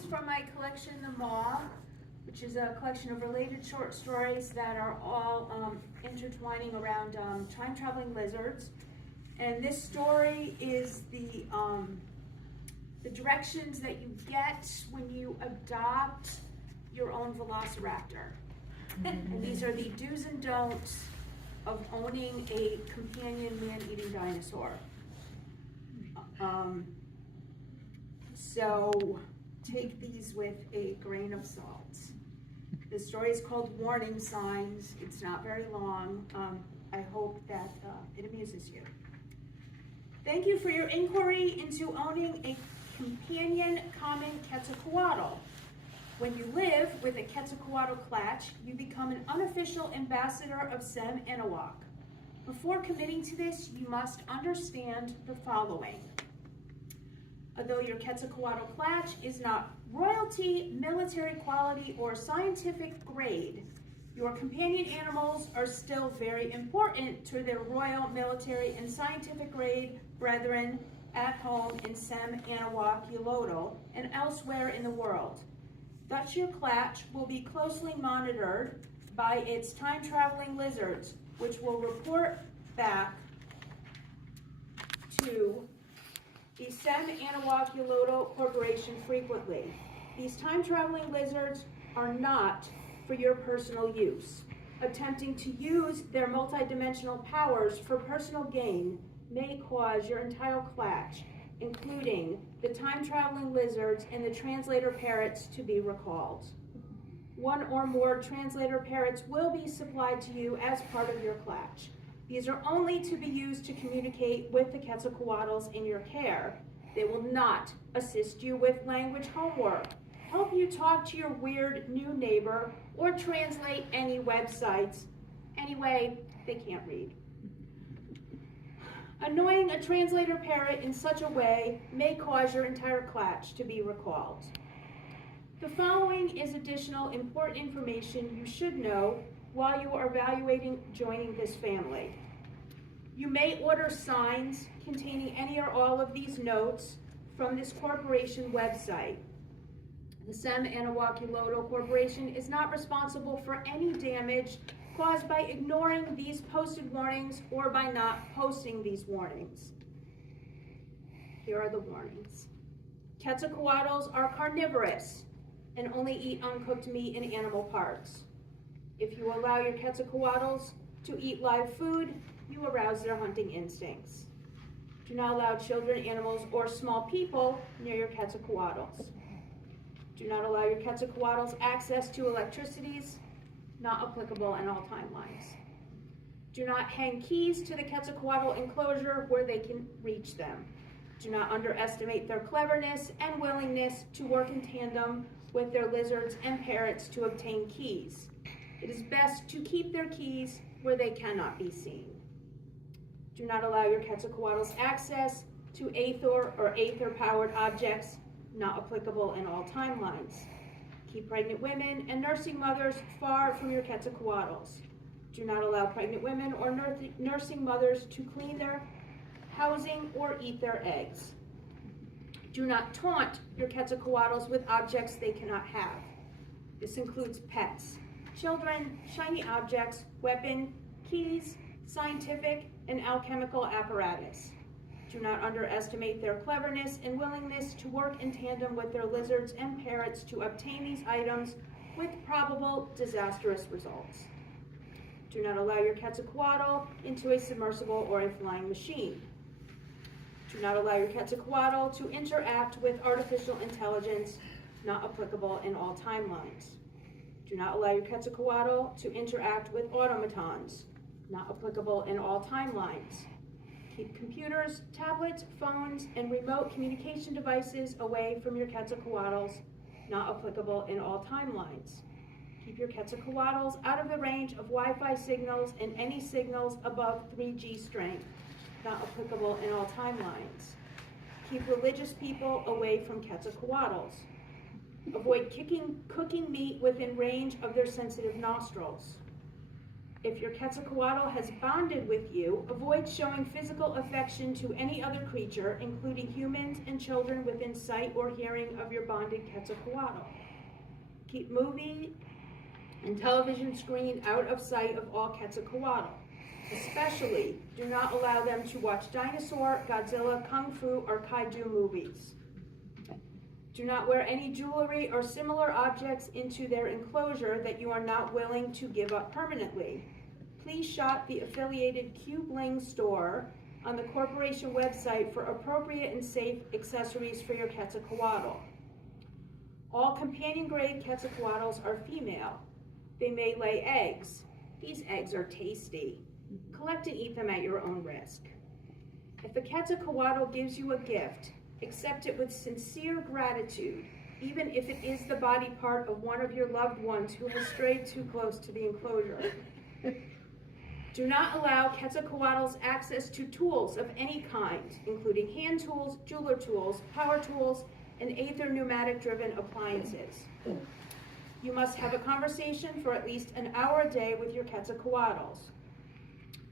is from my collection, The Maw, which is a collection of related short stories that are all intertwining around time-traveling lizards. And this story is the directions that you get when you adopt your own velociraptor. And these are the do's and don'ts of owning a companion man-eating dinosaur. So take these with a grain of salt. The story is called Warning Signs. It's not very long. I hope that it amuses you. Thank you for your inquiry into owning a companion common Quetzalcoatl. When you live with a Quetzalcoatl clatch, you become an unofficial ambassador of Sem Anahuac. Before committing to this, you must understand the following. Although your Quetzalcoatl clatch is not royalty, military quality, or scientific grade, your companion animals are still very important to their royal, military, and scientific grade brethren at home in Sem Anahuac, Yolotl, and elsewhere in the world. Thus your clatch will be closely monitored by its time-traveling lizards, which will report back to the Sem Anahuac Yolotl Corporation frequently. These time-traveling lizards are not for your personal use. Attempting to use their multidimensional powers for personal gain may cause your entire clatch, including the time-traveling lizards and the translator parrots, to be recalled. One or more translator parrots will be supplied to you as part of your clatch. These are only to be used to communicate with the Quetzalcoatls in your care. They will not assist you with language homework, help you talk to your weird new neighbor, or translate any websites. Anyway, they can't read. Annoying a translator parrot in such a way may cause your entire clatch to be recalled. The following is additional important information you should know while you are evaluating joining this family. You may order signs containing any or all of these notes from this corporation website. The Sem Anahuac Yolotl Corporation is not responsible for any damage caused by ignoring these posted warnings or by not posting these warnings. Here are the warnings. Quetzalcoatls are carnivorous and only eat uncooked meat and animal parts. If you allow your Quetzalcoatls to eat live food, you arouse their hunting instincts. Do not allow children, animals, or small people near your Quetzalcoatls. Do not allow your Quetzalcoatls access to electricities, not applicable in all timelines. Do not hang keys to the Quetzalcoatl enclosure where they can reach them. Do not underestimate their cleverness and willingness to work in tandem with their lizards and parrots to obtain keys. It is best to keep their keys where they cannot be seen. Do not allow your Quetzalcoatls access to Aether or Aether-powered objects, not applicable in all timelines. Keep pregnant women and nursing mothers far from your Quetzalcoatls. Do not allow pregnant women or nursing mothers to clean their housing or eat their eggs. Do not taunt your Quetzalcoatls with objects they cannot have. This includes pets, children, shiny objects, weapon, keys, scientific, and alchemical apparatus. Do not underestimate their cleverness and willingness to work in tandem with their lizards and parrots to obtain these items with probable disastrous results. Do not allow your Quetzalcoatl into a submersible or a flying machine. Do not allow your Quetzalcoatl to interact with artificial intelligence, not applicable in all timelines. Do not allow your Quetzalcoatl to interact with automatons, not applicable in all timelines. Keep computers, tablets, phones, and remote communication devices away from your Quetzalcoatls, not applicable in all timelines. Keep your Quetzalcoatls out of the range of Wi-Fi signals and any signals above 3G strength, not applicable in all timelines. Keep religious people away from Quetzalcoatls. Avoid cooking meat within range of their sensitive nostrils. If your Quetzalcoatl has bonded with you, avoid showing physical affection to any other creature, including humans and children within sight or hearing of your bonded Quetzalcoatl. Keep movie and television screen out of sight of all Quetzalcoatl. Especially, do not allow them to watch dinosaur, Godzilla, Kung Fu, or Kaiju movies. Do not wear any jewelry or similar objects into their enclosure that you are not willing to give up permanently. Please shop the affiliated Q Bling store on the corporation website for appropriate and safe accessories for your Quetzalcoatl. All companion-grade Quetzalcoatls are female. They may lay eggs. These eggs are tasty. Collect and eat them at your own risk. If a Quetzalcoatl gives you a gift, accept it with sincere gratitude, even if it is the body part of one of your loved ones who has strayed too close to the enclosure. Do not allow Quetzalcoatls access to tools of any kind, including hand tools, jeweler tools, power tools, and Aether pneumatic-driven appliances. You must have a conversation for at least an hour a day with your Quetzalcoatls.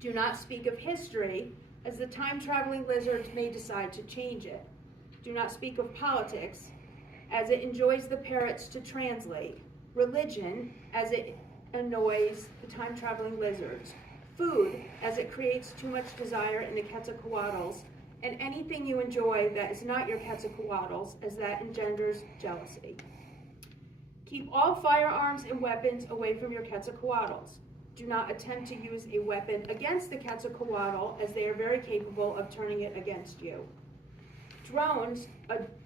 Do not speak of history, as the time-traveling lizards may decide to change it. Do not speak of politics, as it enjoys the parrots to translate. Religion, as it annoys the time-traveling lizards. Food, as it creates too much desire in the Quetzalcoatls. And anything you enjoy that is not your Quetzalcoatls, as that engenders jealousy. Keep all firearms and weapons away from your Quetzalcoatls. Do not attempt to use a weapon against the Quetzalcoatl, as they are very capable of turning it against you. Drones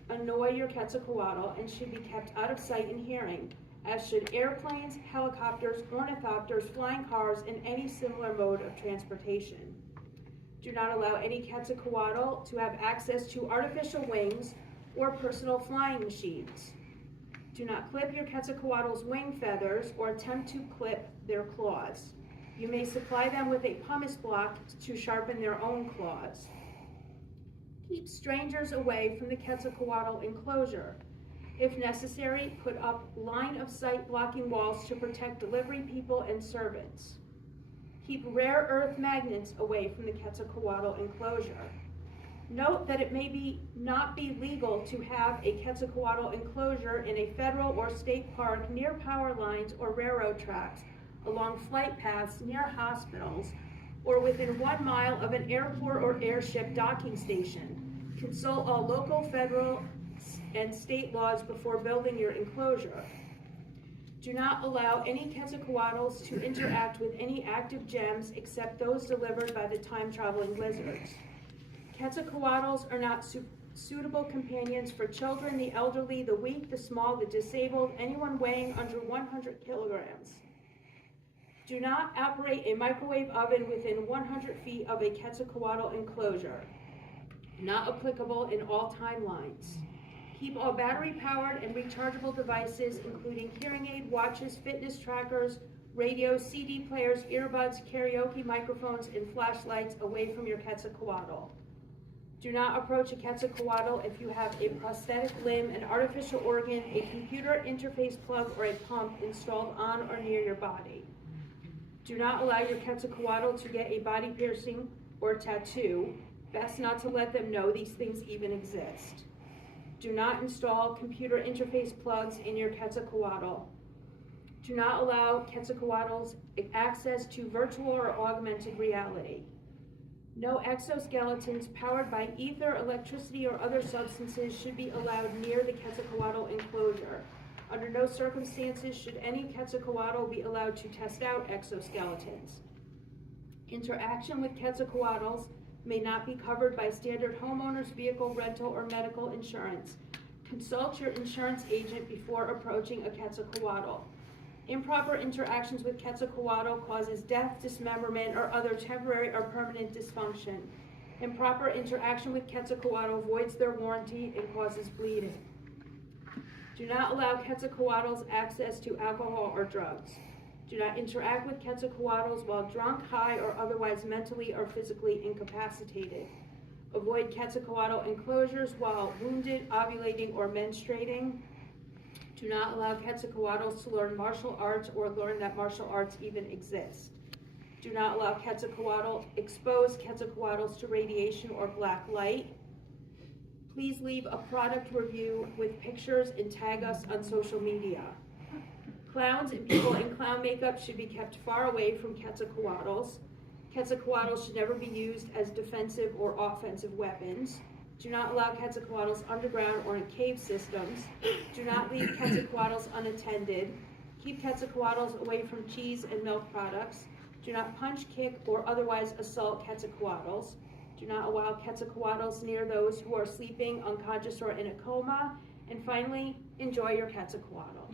annoy your Quetzalcoatl and should be kept out of sight and hearing, as should airplanes, helicopters, ornithopters, flying cars, and any similar mode of transportation. Do not allow any Quetzalcoatl to have access to artificial wings or personal flying machines. Do not clip your Quetzalcoatl's wing feathers or attempt to clip their claws. You may supply them with a pumice block to sharpen their own claws. Keep strangers away from the Quetzalcoatl enclosure. If necessary, put up line-of-sight blocking walls to protect delivery people and servants. Keep rare earth magnets away from the Quetzalcoatl enclosure. Note that it may not be legal to have a Quetzalcoatl enclosure in a federal or state park near power lines or railroad tracks, along flight paths near hospitals, or within 1 mile of an airport or airship docking station. Consult all local, federal, and state laws before building your enclosure. Do not allow any Quetzalcoatls to interact with any active gems except those delivered by the time-traveling lizards. Quetzalcoatls are not suitable companions for children, the elderly, the weak, the small, the disabled, anyone weighing under 100 kilograms. Do not operate a microwave oven within 100 feet of a Quetzalcoatl enclosure. Not applicable in all timelines. Keep all battery-powered and rechargeable devices, including hearing aid, watches, fitness trackers, radios, CD players, earbuds, karaoke microphones, and flashlights away from your Quetzalcoatl. Do not approach a Quetzalcoatl if you have a prosthetic limb, an artificial organ, a computer interface plug, or a pump installed on or near your body. Do not allow your Quetzalcoatl to get a body piercing or tattoo. Best not to let them know these things even exist. Do not install computer interface plugs in your Quetzalcoatl. Do not allow Quetzalcoatl's access to virtual or augmented reality. No exoskeletons powered by ether, electricity, or other substances should be allowed near the Quetzalcoatl enclosure. Under no circumstances should any Quetzalcoatl be allowed to test out exoskeletons. Interaction with Quetzalcoatls may not be covered by standard homeowners, vehicle rental, or medical insurance. Consult your insurance agent before approaching a Quetzalcoatl. Improper interactions with Quetzalcoatl causes death, dismemberment, or other temporary or permanent dysfunction. Improper interaction with Quetzalcoatl voids their warranty and causes bleeding. Do not allow Quetzalcoatls access to alcohol or drugs. Do not interact with Quetzalcoatls while drunk, high, or otherwise mentally or physically incapacitated. Avoid Quetzalcoatl enclosures while wounded, ovulating, or menstruating. Do not allow Quetzalcoatls to learn martial arts or learn that martial arts even exist. Do not allow expose Quetzalcoatlus to radiation or black light. Please leave a product review with pictures and tag us on social media. Clowns and people in clown makeup should be kept far away from Quetzalcoatlus. Quetzalcoatlus should never be used as defensive or offensive weapons. Do not allow Quetzalcoatlus underground or in cave systems. Do not leave Quetzalcoatlus unattended. Keep Quetzalcoatlus away from cheese and milk products. Do not punch, kick, or otherwise assault Quetzalcoatlus. Do not allow Quetzalcoatlus near those who are sleeping, unconscious, or in a coma. And finally, enjoy your Quetzalcoatl.